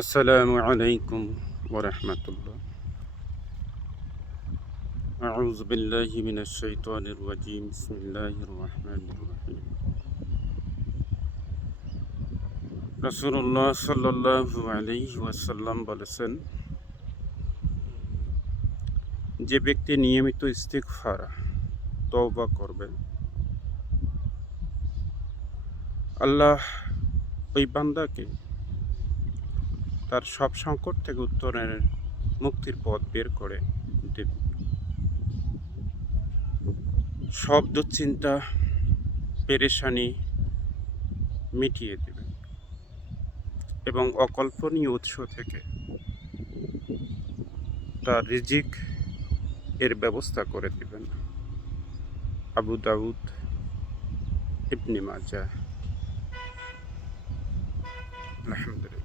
আসসালামু আলাইকুম ওয়া রাহমাতুল্লাহ। আউযু বিল্লাহি মিনাশ শাইতানির রাজীম। বিসমিল্লাহির রহমানির রহিম। রাসূলুল্লাহ সাল্লাল্লাহু আলাইহি ওয়াসাল্লাম বলেছেন, যে ব্যক্তি নিয়মিত ইস্তিগফার তওবা করবে, আল্লাহ ওই বান্দাকে তার সব সংকট থেকে উত্তরণের মুক্তির পথ বের করে দেবে। সব দুশ্চিন্তা পেরেশানি মিটিয়ে দেবে এবং অকল্পনীয় উৎস থেকে তার রিজিক এর ব্যবস্থা করে দিবেন। আবু দাউদ, ইবনে মাজাহ। আলহামদুলিল্লাহ।